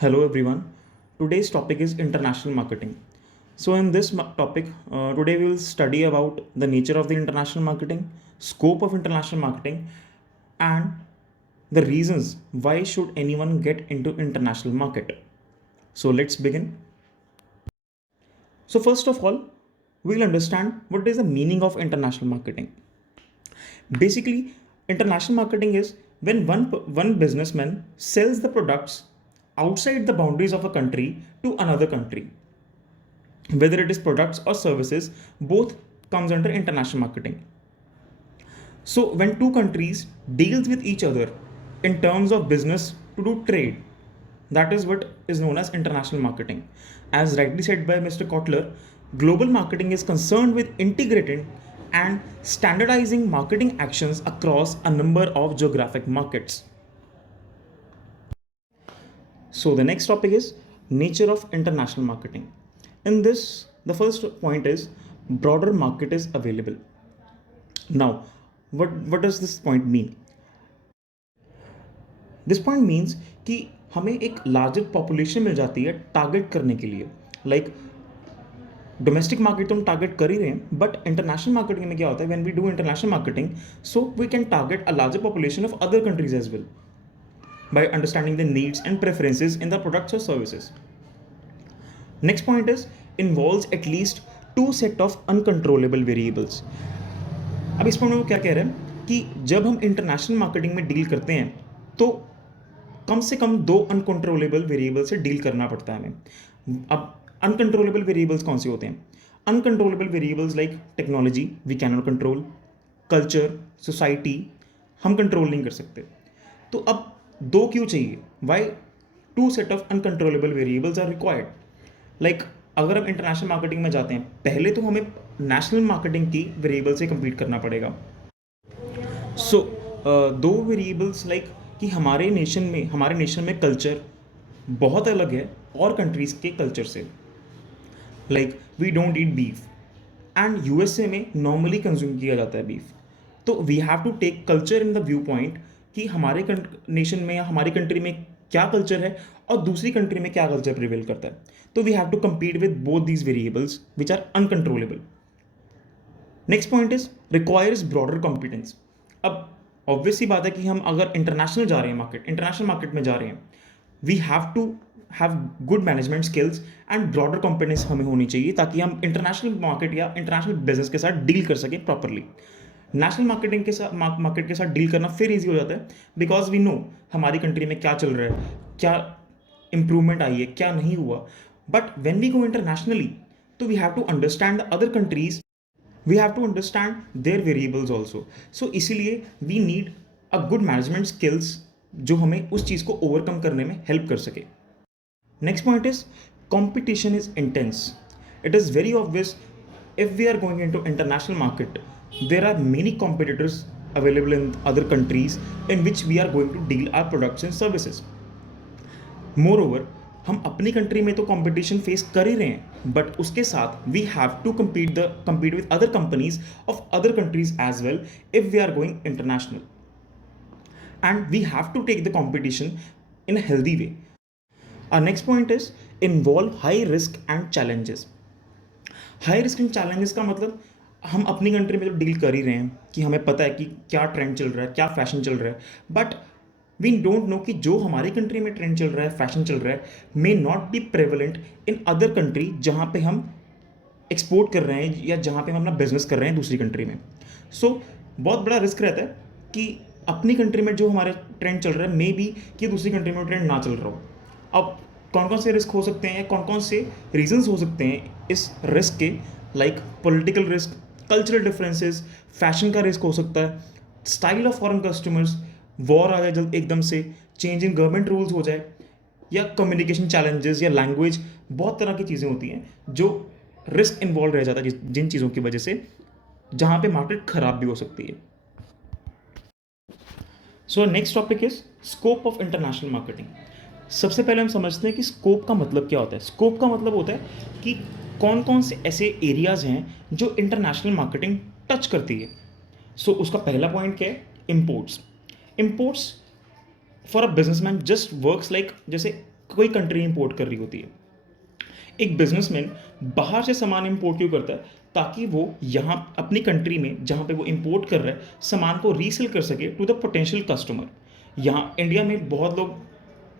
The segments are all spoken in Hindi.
Hello everyone. Today's topic is international marketing. So in this topic, today we will study about the nature of the international marketing, scope of international marketing, and the reasons why should anyone get into international market. So let's begin. So first of all, we'll understand what is the meaning of international marketing. Basically, international marketing is when one businessman sells the products outside the boundaries of a country to another country. Whether it is products or services, both comes under international marketing. So when two countries deals with each other in terms of business to do trade, that is what is known as international marketing. As rightly said by Mr. Kotler, global marketing is concerned with integrating and standardizing marketing actions across a number of geographic markets. So the next topic is nature of international marketing. In this, the first point is broader market is available. Now, what does this point mean? This point means कि हमें एक लार्जर पॉपुलेशन मिल जाती है टारगेट करने के लिए. लाइक डोमेस्टिक मार्केट तो हम टारगेट कर ही रहे हैं, बट इंटरनेशनल मार्केटिंग में क्या होता है, when we do international marketing, so we can target a larger population of other countries as well by understanding the needs and preferences in the products or services. Next point is involves at least two set of uncontrollable variables. अब इस पॉइंट में वो क्या कह रहे हैं कि जब हम इंटरनेशनल मार्केटिंग में डील करते हैं तो कम से कम दो अनकंट्रोलेबल वेरिएबल से डील करना पड़ता है हमें. अब अनकंट्रोलेबल वेरिएबल्स कौन से होते हैं? Uncontrollable variables like technology we can not control, culture, society हम कंट्रोल नहीं कर सकते. तो अब दो क्यों चाहिए? Why two set of uncontrollable variables are required. Like अगर हम इंटरनेशनल मार्केटिंग में जाते हैं, पहले तो हमें नेशनल मार्केटिंग की वेरिएबल से compete करना पड़ेगा. सो दो वेरिएबल्स लाइक कि हमारे नेशन में कल्चर बहुत अलग है और कंट्रीज़ के कल्चर से. Like we don't eat beef and USA में नॉर्मली कंज्यूम किया जाता है बीफ. तो we have to take culture in the view point कि हमारे नेशन में या हमारी कंट्री में क्या कल्चर है और दूसरी कंट्री में क्या कल्चर प्रिवेल करता है. तो we have to compete with both these variables which are uncontrollable. Next point is requires broader competence. अब ऑब्वियसली बात है कि हम अगर इंटरनेशनल जा रहे हैं, इंटरनेशनल मार्केट में जा रहे हैं, we have to have good management skills and broader competence हमें होनी चाहिए ताकि हम इंटरनेशनल मार्केट या इंटरनेशनल बिजनेस के साथ डील कर सकें प्रॉपरली. नेशनल मार्केट के साथ डील करना फिर ईजी हो जाता है बिकॉज वी नो हमारी कंट्री में क्या चल रहा है, क्या इंप्रूवमेंट आई है, क्या नहीं हुआ. But when we go internationally तो we have to understand the other countries, we have to understand their variables also. So इसीलिए we need a good management skills जो हमें उस चीज़ को ओवरकम करने में हेल्प कर सके. Next point is competition is intense. It is very obvious if we are going into international market, there are many competitors available in other countries in which we are going to deal our products and services. Moreover, हम अपनी कंट्री में तो कंपटीशन फेस कर ही रहे हैं, बट उसके साथ we have to compete with other companies of other countries as well if we are going international, and we have to take the competition in a healthy way. Our next point is involve high risk and challenges. High risk and challenges का मतलब हम अपनी कंट्री में तो डील कर ही रहे हैं कि हमें पता है कि क्या ट्रेंड चल रहा है, क्या फैशन चल रहा है, बट वी डोंट नो कि जो हमारी कंट्री में ट्रेंड चल रहा है, फैशन चल रहा है, may not be prevalent in other country जहाँ पे हम एक्सपोर्ट कर रहे हैं या जहाँ पे हम अपना बिजनेस कर रहे हैं दूसरी कंट्री में. सो बहुत बड़ा रिस्क रहता है कि अपनी कंट्री में जो हमारा ट्रेंड चल रहा है मे बी कि दूसरी कंट्री में ट्रेंड ना चल रहा हो. अब कौन कौन से रिस्क हो सकते हैं, कौन कौन से रीजंस हो सकते हैं इस रिस्क के? Like political risk, cultural differences, fashion का रिस्क हो सकता है, style of foreign customers, war आ जाए जल्द एकदम से, चेंज इन गवर्नमेंट रूल्स हो जाए, या कम्युनिकेशन चैलेंजेस या लैंग्वेज. बहुत तरह की चीज़ें होती हैं जो रिस्क इन्वॉल्व रह जाता है जिन चीज़ों की वजह से, जहाँ पे मार्केट खराब भी हो सकती है. सो next topic is scope of international marketing. सबसे पहले हम समझते हैं कि स्कोप का मतलब क्या होता है. स्कोप का मतलब होता है कि कौन कौन से ऐसे एरियाज़ हैं जो इंटरनेशनल मार्केटिंग टच करती है. सो उसका पहला पॉइंट क्या है? Imports. Imports for a businessman just works like, जैसे कोई कंट्री इंपोर्ट कर रही होती है। एक बिजनेसमैन बाहर से सामान इंपोर्ट क्यों करता है? ताकि वो यहाँ अपनी कंट्री में जहाँ पे वो इंपोर्ट कर रहा है सामान को रीसेल कर सके टू द पोटेंशियल कस्टमर। यहाँ इंडिया में बहुत लोग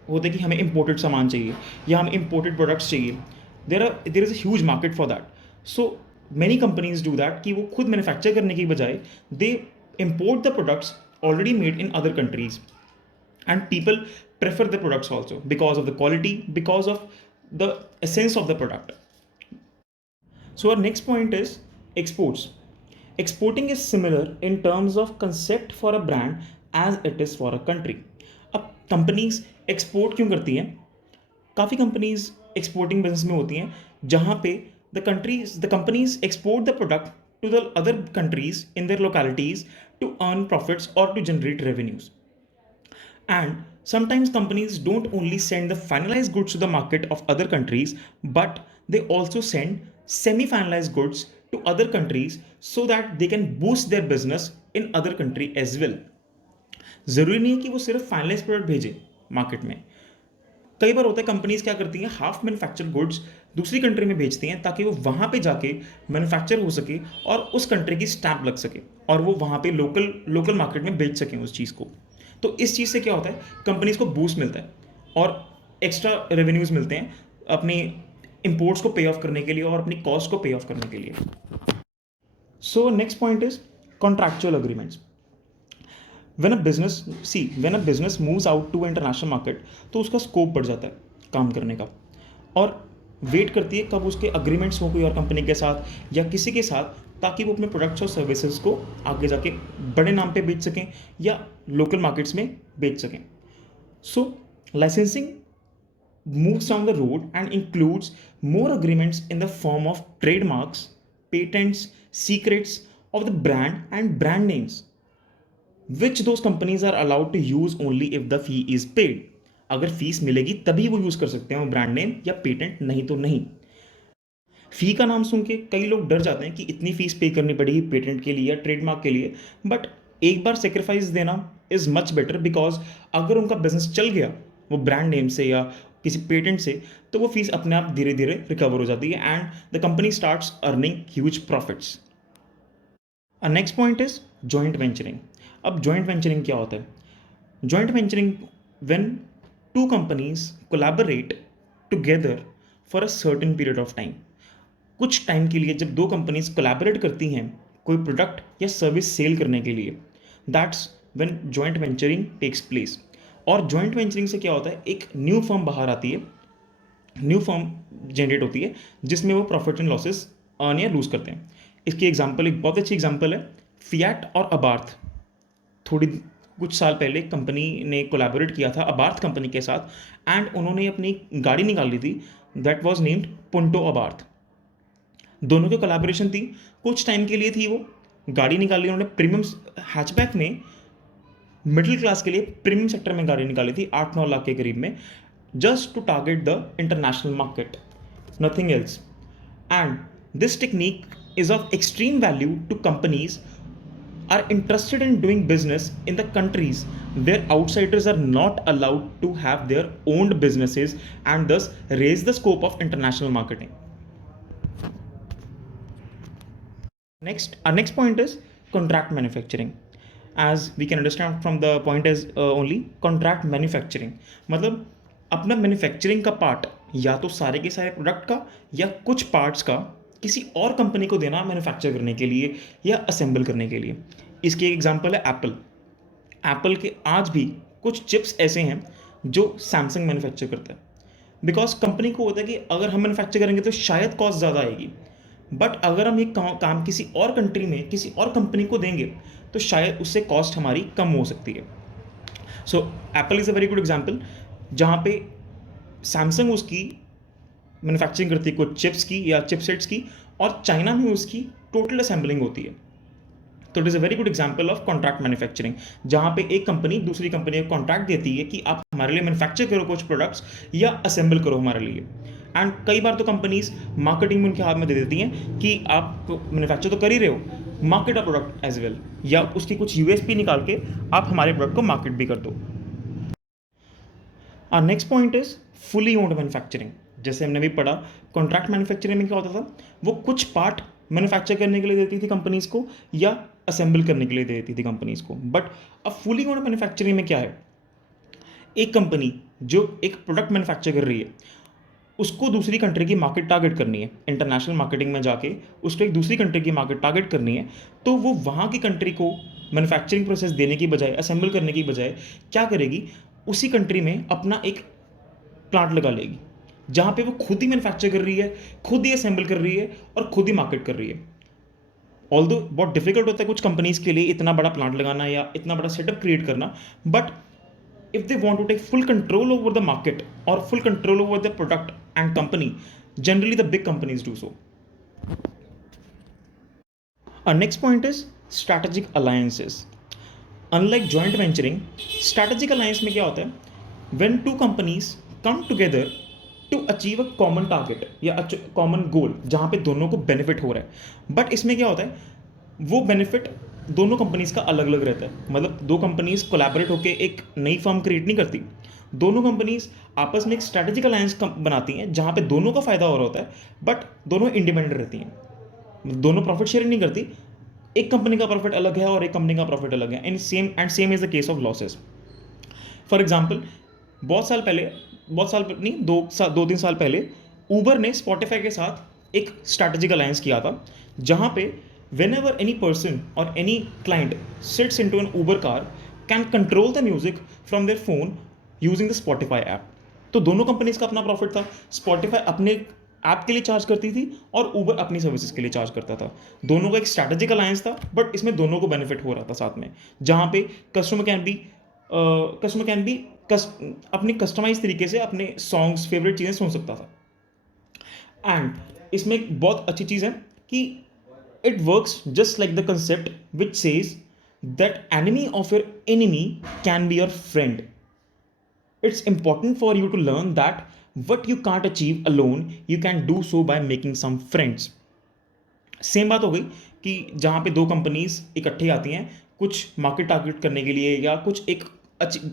होते हैं कि हमें इंपोर्टेड सामान चाहिए या हमें इंपोर्टेड प्रोडक्ट्स चाहिए। There is a huge market for that. So many companies do that कि वो खुद मैन्युफैक्चर करने की बजाय दे import the products already made in other countries, and people prefer the products also because of the quality, because of the essence of the product. So our next point is exports. Exporting is similar in terms of concept for a brand as it is for a country. अब कंपनीज एक्सपोर्ट क्यों करती हैं? काफ़ी कंपनीज एक्सपोर्टिंग बिजनेस में होती हैं जहाँ पे the companies export the product to the other countries in their localities to earn profits or to generate revenues. And sometimes companies don't only send the finalized goods to the market of other countries, but they also send semi-finalized goods to other countries so that they can boost their business in other country as well. ज़रूरी नहीं है कि वो सिर्फ फाइनलाइज प्रोडक्ट भेजे मार्केट में। कई बार होता है कंपनीज क्या करती हैं, हाफ मैन्युफैक्चर्ड गुड्स दूसरी कंट्री में भेजती हैं ताकि वो वहाँ पे जाके मैन्युफैक्चर हो सके और उस कंट्री की स्टैम्प लग सके और वो वहाँ पे लोकल मार्केट में बेच सकें उस चीज़ को। तो इस चीज़ से क्या होता है, कंपनीज को बूस्ट मिलता है और एक्स्ट्रा रेवेन्यूज़ मिलते हैं अपनी इंपोर्ट्स को पे ऑफ करने के लिए और अपनी कॉस्ट को पे ऑफ करने के लिए। सो next point is contractual agreements. when a business moves out to international market तो उसका स्कोप बढ़ जाता है काम करने का और वेट करती है कब उसके अग्रीमेंट्स हो कोई और कंपनी के साथ या किसी के साथ, ताकि वो अपने प्रोडक्ट्स और सर्विसेज को आगे जाके बड़े नाम पे बेच सकें या लोकल मार्केट्स में बेच सकें। सो licensing moves down the road and includes more agreements in the form of trademarks, patents, secrets of the brand and brand names, which those companies are allowed to use only if the fee is paid. अगर फीस मिलेगी तभी वो यूज़ कर सकते हैं वो ब्रांड नेम या पेटेंट, नहीं तो नहीं। फ़ी का नाम सुन के कई लोग डर जाते हैं कि इतनी फीस पे करनी पड़ेगी पेटेंट के लिए या ट्रेडमार्क के लिए, बट एक बार सेक्रीफाइस देना इज़ मच बेटर, बिकॉज अगर उनका बिजनेस चल गया वो ब्रांड नेम से या किसी पेटेंट से, तो वो फीस अपने आप धीरे धीरे रिकवर हो जाती है and the company starts earning huge profits. Next point is joint venturing. अब जॉइंट वेंचरिंग क्या होता है? Joint venturing when two companies collaborate together for a certain period of time. कुछ टाइम के लिए जब दो कंपनीज कोलैबोरेट करती हैं कोई प्रोडक्ट या सर्विस सेल करने के लिए, that's when joint venturing takes place. और जॉइंट वेंचरिंग से क्या होता है, एक न्यू फर्म बाहर आती है, न्यू फर्म जनरेट होती है जिसमें वो प्रॉफिट एंड लॉसेस अर्न या लूज करते हैं। इसकी एग्जांपल, एक बहुत अच्छी एग्जांपल है फिएट और अबार्थ। कुछ साल पहले कंपनी ने कोलैबोरेट किया था अबार्थ कंपनी के साथ एंड उन्होंने अपनी गाड़ी निकाली थी that was named Punto Abarth. दोनों की कोलैबोरेशन थी, कुछ टाइम के लिए थी, वो गाड़ी निकाली उन्होंने प्रीमियम हैचबैक में, मिडिल क्लास के लिए प्रीमियम सेक्टर में गाड़ी निकाली थी 8-9 लाख के करीब में, just to target the international market, nothing else. And this technique is of extreme value to companies are interested in doing business in the countries where outsiders are not allowed to have their owned businesses and thus raise the scope of international marketing. Our next point is contract manufacturing. As we can understand from the point as only contract manufacturing, मतलब अपना मैन्युफैक्चरिंग का पार्ट या तो सारे के सारे प्रोडक्ट का या कुछ पार्ट्स का किसी और कंपनी को देना मैन्युफैक्चर करने के लिए या असेंबल करने के लिए। इसकी एक एग्जांपल है एप्पल के आज भी कुछ चिप्स ऐसे हैं जो सैमसंग मैन्युफैक्चर करता है, बिकॉज कंपनी को होता है कि अगर हम मैन्युफैक्चर करेंगे तो शायद कॉस्ट ज़्यादा आएगी, बट अगर हम ये काम किसी और कंट्री में किसी और कंपनी को देंगे तो शायद उससे कॉस्ट हमारी कम हो सकती है। So Apple is a very good example जहाँ पे सैमसंग उसकी मैन्युफैक्चरिंग करती है कुछ चिप्स की या चिपसेट्स की और चाइना में उसकी टोटल असेंबलिंग होती है। तो it is a very good example of contract manufacturing, जहाँ पे एक कंपनी दूसरी कंपनी को कॉन्ट्रैक्ट देती है कि आप हमारे लिए मैन्युफैक्चर करो कुछ प्रोडक्ट्स या असेंबल करो हमारे लिए। एंड कई बार तो कंपनीज मार्केटिंग में उनके हाथ में दे देती हैं कि आप मैन्युफैक्चर तो कर ही रहे हो, market a product as well, या उसकी कुछ यूएसपी निकाल के आप हमारे प्रोडक्ट को मार्केट भी कर दो। Our next point is fully owned manufacturing. जैसे हमने भी पढ़ा, कॉन्ट्रैक्ट मैन्युफैक्चरिंग में क्या होता था, वो कुछ पार्ट मैन्युफैक्चर करने के लिए देती थी कंपनीज़ को या असेंबल करने के लिए देती थी कंपनीज़ को. बट अब फुली ओन्ड मैन्युफैक्चरिंग में क्या है, एक कंपनी जो एक प्रोडक्ट मैन्युफैक्चर कर रही है, उसको दूसरी कंट्री की मार्केट टारगेट करनी है, इंटरनेशनल मार्केटिंग में जाके उसको एक दूसरी कंट्री की मार्केट टारगेट करनी है, तो वो वहाँ की कंट्री को मैन्युफैक्चरिंग प्रोसेस देने की बजाय, असेंबल करने की बजाय क्या करेगी, उसी कंट्री में अपना एक प्लांट लगा लेगी, जहाँ पे वो खुद ही मैन्युफैक्चर कर रही है, खुद ही असेंबल कर रही है और खुद ही मार्केट कर रही है. ऑल्दो बहुत डिफिकल्ट होता है कुछ कंपनीज के लिए इतना बड़ा प्लांट लगाना या इतना बड़ा सेटअप क्रिएट करना, but if they want to take full control over the market or full control over the product and company, generally the big companies do so. Our next point is strategic alliances. Unlike joint venturing, strategic alliance में क्या होता है, when two companies come together to achieve a common target या common goal जहाँ पे दोनों को benefit हो रहा है, but इसमें क्या होता है, वो बेनिफिट दोनों कंपनीज का अलग अलग रहता है. मतलब दो कंपनीज कोलैबोरेट होकर एक नई फर्म क्रिएट नहीं करती, दोनों कंपनीज आपस में एक स्ट्रैटेजिक अलायंस बनाती हैं जहाँ पे दोनों का फायदा हो रहा होता है, बट दोनों इंडिपेंडेंट रहती हैं, दोनों प्रॉफिट शेयरिंग नहीं करती. एक कंपनी का प्रॉफिट अलग है और एक कंपनी का प्रॉफिट अलग है, and same is the case of losses. For example, बहुत साल नहीं, 2-3 साल पहले ऊबर ने स्पॉटिफाई के साथ एक स्ट्रैटेजिक अलायंस किया था, जहाँ पे whenever any person or any client sits into an Uber car can control the music from their phone using the Spotify app. तो दोनों कंपनीज का अपना प्रॉफिट था. Spotify अपने ऐप के लिए चार्ज करती थी और Uber अपनी सर्विसेज के लिए चार्ज करता था. दोनों का एक स्ट्रैटेजिक अलायंस था, बट इसमें दोनों को बेनिफिट हो रहा था साथ में, जहाँ पे कस्टमर कैन बी अपनी कस्टमाइज तरीके से अपने सॉन्ग्स, फेवरेट चीज़ें सुन सकता था. एंड इसमें एक बहुत अच्छी चीज़ है कि it works just like the concept which says that enemy of your enemy can be your friend. It's important for you to learn that what you can't achieve alone, you can do so by making some friends. Same बात हो गई कि जहाँ पे दो कंपनीज इकट्ठी आती हैं कुछ मार्केट टारगेट करने के लिए या कुछ एक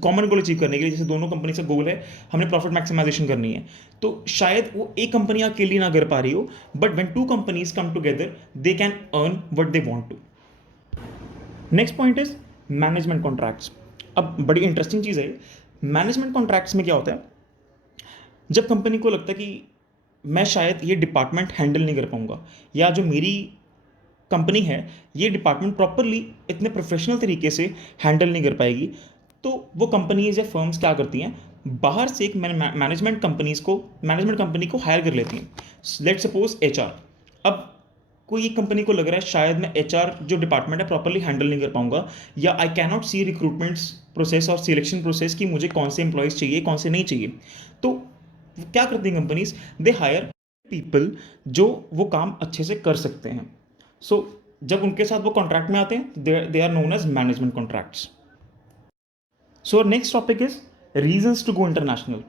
कॉमन गोल अचीव करने के लिए. जैसे दोनों कंपनी का गोल है हमने प्रॉफिट मैक्सिमाइजेशन करनी है, तो शायद वो एक कंपनी अकेली ना कर पा रही हो, but when two companies come together they can earn what they want to. Next point is management contracts. अब बड़ी इंटरेस्टिंग चीज़ है. मैनेजमेंट कॉन्ट्रैक्ट्स में क्या होता है, जब कंपनी को लगता है कि मैं शायद ये डिपार्टमेंट हैंडल नहीं कर पाऊंगा, या जो मेरी कंपनी है ये डिपार्टमेंट प्रॉपरली इतने प्रोफेशनल तरीके से हैंडल नहीं कर पाएगी, तो वो कंपनीज या फर्म्स क्या करती हैं, बाहर से एक मैनेजमेंट कंपनी को हायर कर लेती हैं. Let suppose HR. अब कोई एक कंपनी को लग रहा है शायद मैं HR जो डिपार्टमेंट है प्रॉपरली हैंडल नहीं कर पाऊंगा, या I can not see recruitments process और सिलेक्शन प्रोसेस कि मुझे कौन से एम्प्लॉयज़ चाहिए कौन से नहीं चाहिए. तो क्या करती हैं कंपनीज, दे हायर पीपल जो वो काम अच्छे से कर सकते हैं. सो जब उनके साथ वो कॉन्ट्रैक्ट में आते हैं they are known as management contracts. So next topic is reasons to go international.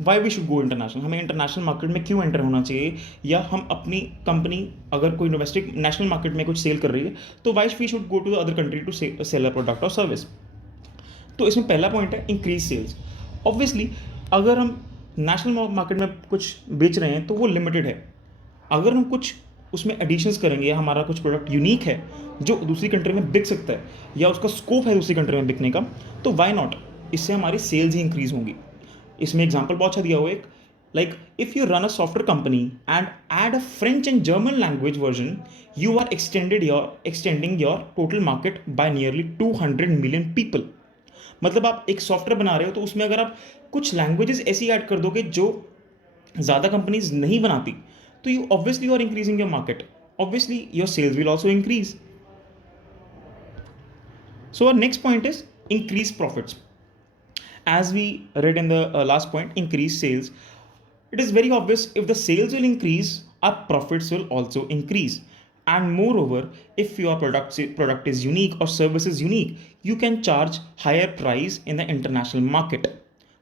Why we should go international, हमें इंटरनेशनल मार्केट में क्यों एंटर होना चाहिए, या हम अपनी कंपनी अगर कोई डोमेस्टिक नेशनल मार्केट में कुछ सेल कर रही है तो why we should go to the other country to sell a product और सर्विस. तो इसमें पहला पॉइंट है इंक्रीज सेल्स. ऑब्वियसली अगर हम नेशनल मार्केट में कुछ बेच रहे हैं तो वो लिमिटेड है. अगर हम कुछ उसमें एडिशंस करेंगे या हमारा कुछ प्रोडक्ट यूनिक है जो दूसरी कंट्री में बिक सकता है या उसका स्कोप है दूसरी कंट्री में बिकने का, तो वाई नॉट, इससे हमारी सेल्स ही इंक्रीज होंगी. इसमें एग्जांपल बहुत अच्छा दिया हुआ है, like if you run a software company and add a French and German language version, you are extending your total market by nearly 200 million people. मतलब आप एक सॉफ्टवेयर बना रहे हो तो उसमें अगर आप कुछ लैंग्वेजेस ऐसी ऐड कर दोगे जो ज़्यादा कंपनीज नहीं बनाती, तो you obviously are increasing your market, obviously your sales will also increase. So our next point is increase profits. As we read in the last point, increase sales. It is very obvious if the sales will increase, our profits will also increase. And moreover, if your product is unique or service is unique, you can charge higher price in the international market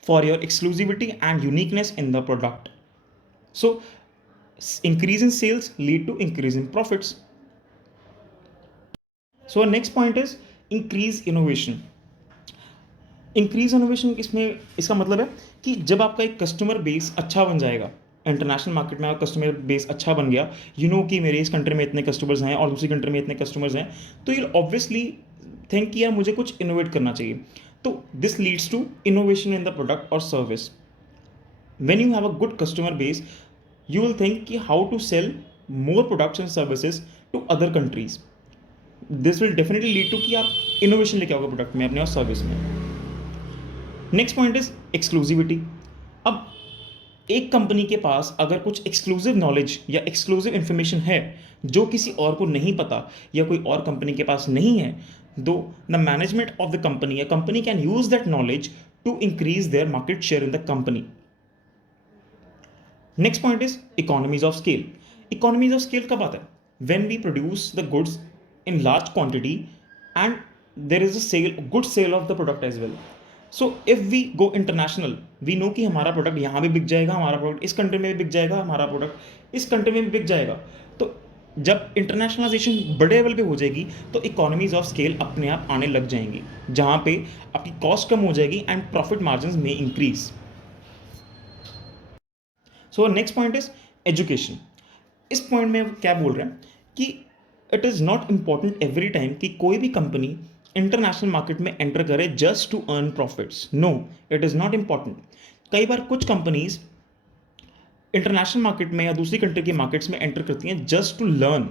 for your exclusivity and uniqueness in the product. So, increase in sales lead to increase in profits. So, our next point is increase innovation. Increase innovation, इसमें इसका मतलब है कि जब आपका एक कस्टमर बेस अच्छा बन जाएगा, इंटरनेशनल मार्केट में आपका कस्टमर बेस अच्छा बन गया, कि मेरे इस कंट्री में इतने कस्टमर्स हैं और दूसरी कंट्री में इतने कस्टमर्स हैं, तो यू ऑब्वियसली थिंक कि यार मुझे कुछ इनोवेट करना चाहिए. तो this leads to innovation in the product और service. When you have a good customer base, you will think कि how to sell more products and services to other countries. This will definitely lead to कि आप innovation लेके आओगे प्रोडक्ट में अपने और सर्विस में. Next point is exclusivity. अब एक कंपनी के पास अगर कुछ एक्सक्लूसिव नॉलेज या एक्सक्लूसिव इंफॉर्मेशन है जो किसी और को नहीं पता या कोई और कंपनी के पास नहीं है, though the management of the company या company can use that knowledge to increase their market share in the company. Next point is economies of scale. Economies of scale कब आता है? When we produce the goods in large quantity and there is a good sale of the product as well. So if we go international, we know कि हमारा प्रोडक्ट यहाँ भी बिक जाएगा, हमारा प्रोडक्ट इस कंट्री में भी बिक जाएगा, हमारा प्रोडक्ट इस कंट्री में भी बिक जाएगा. तो जब इंटरनेशनलाइजेशन बड़े लेवल पे हो जाएगी तो इकोनॉमीज ऑफ स्केल अपने आप आने लग जाएंगी, जहाँ पे आपकी कॉस्ट कम हो जाएगी एंड प्रॉफिट मार्जिन में increase. So next point is education. इस पॉइंट में क्या बोल रहे हैं कि it is not important every time कि कोई भी कंपनी इंटरनेशनल मार्केट में एंटर करे just to earn profits. No, it is not important. कई बार कुछ कंपनीज इंटरनेशनल मार्केट में या दूसरी कंट्री के मार्केट्स में एंटर करती हैं जस्ट टू लर्न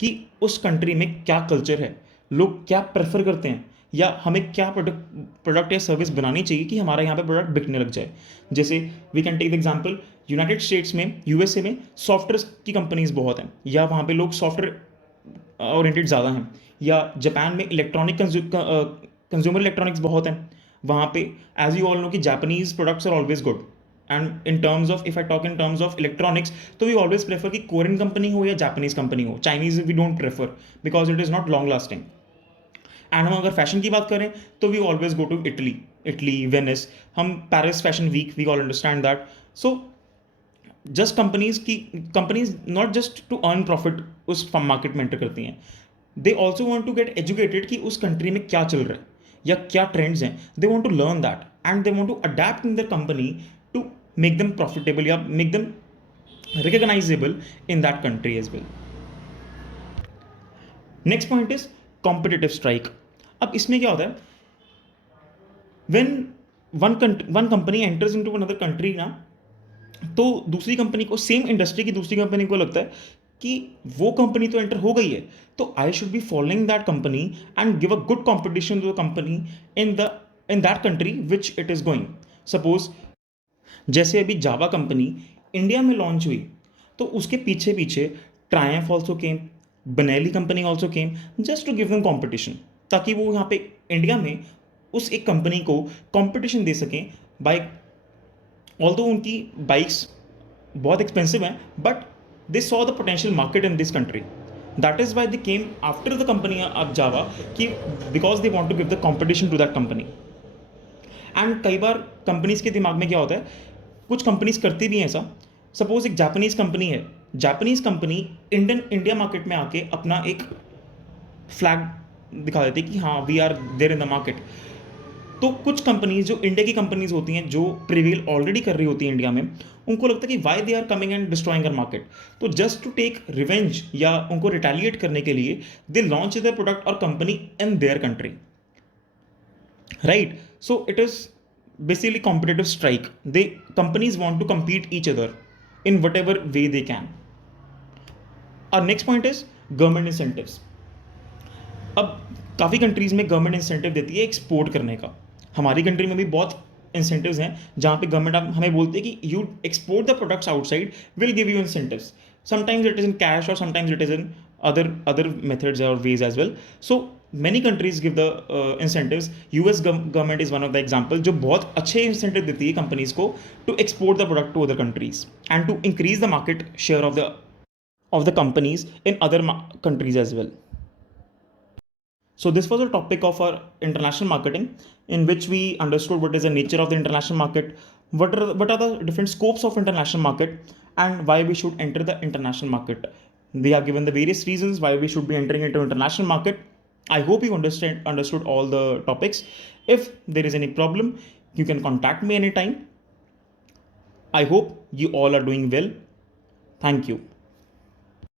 कि उस कंट्री में क्या कल्चर है, लोग क्या प्रेफर करते हैं, या हमें क्या प्रोडक्ट या सर्विस बनानी चाहिए कि हमारा यहाँ पे प्रोडक्ट बिकने लग जाए. जैसे we can take the example, United States में, यूएसए में सॉफ्टवेयर की कंपनीज बहुत हैं, या वहाँ पे लोग सॉफ्टवेयर ओरिएंटेड ज़्यादा हैं, या जापान में कंज्यूमर इलेक्ट्रॉनिक्स बहुत हैं. वहाँ पे एज यू ऑल नो कि Japanese products are always good. And in terms of, if I talk in terms of electronics, तो वी ऑलवेज प्रेफर कि कोरियन कंपनी हो या जापानीज कंपनी हो. Chinese we don't prefer because it is not long lasting. And हम अगर फैशन की बात करें तो we always go to Italy, Venice. हम Paris fashion week, we all understand that. So just companies not just to earn profit उस मार्केट में एंटर करती हैं, they also want to get educated कि उस कंट्री में क्या चल रहा है या क्या ट्रेंड्स हैं. They want to learn that and they want to adapt in their company to make them profitable या make them recognisable in that country as well. Next point is competitive strike. अब इसमें क्या होता है, when one company enters into another country ना, तो दूसरी कंपनी को, सेम इंडस्ट्री की दूसरी कंपनी को लगता है कि वो कंपनी तो एंटर हो गई है, तो I should be following that company and give a good competition to the company in that country which it is going. Suppose जैसे अभी जावा कंपनी इंडिया में लॉन्च हुई, तो उसके पीछे पीछे Triumph also came, Benelli company also came just to give them competition, ताकि वो यहाँ पे इंडिया में उस एक कंपनी को कॉम्पिटिशन दे सकें. बाइक, ऑल्दो उनकी बाइक्स बहुत एक्सपेंसिव हैं, but they saw the potential market in this country. That is why they came after the company of Jawa, कि because they want to give the competition to that company. And कई बार कंपनीज के दिमाग में क्या होता है, कुछ कंपनीज करती भी हैं ऐसा. सपोज एक जापानीज कंपनी है, जापानीज कंपनी इंडिया मार्केट में आके अपना एक फ्लैग दिखा देती कि हाँ we are there in the market. तो कुछ कंपनीज जो इंडिया की कंपनीज होती हैं, जो प्रिवेल ऑलरेडी कर रही होती हैं इंडिया में, उनको लगता है कि why they are coming and destroying our market. तो जस्ट टू टेक रिवेंज या उनको रिटेलिएट करने के लिए दे लॉन्च देयर प्रोडक्ट और company in their country, right. So it is basically competitive strike. They companies want to compete each other in whatever way they can. Our next point is government incentives. अब काफ़ी कंट्रीज़ में गवर्नमेंट इंसेंटिव देती है एक्सपोर्ट करने का. हमारी कंट्री में भी बहुत इंसेंटिव्स हैं जहाँ पे गवर्नमेंट हमें बोलती है कि you export the products outside, will give you incentives. Sometimes it is in cash और sometimes it is in other methods or ways as well. So many countries give the incentives. US government is one of the example जो बहुत अच्छे इंसेंटिव देती है कंपनीज को to export the product to other countries and to increase the market share of the companies in other countries as well. So this was a topic of our international marketing, in which we understood what is the nature of the international market, what are the different scopes of international market, and why we should enter the international market. We have given the various reasons why we should be entering into international market. I hope you understood all the topics. If there is any problem, you can contact me anytime. I hope you all are doing well. Thank you.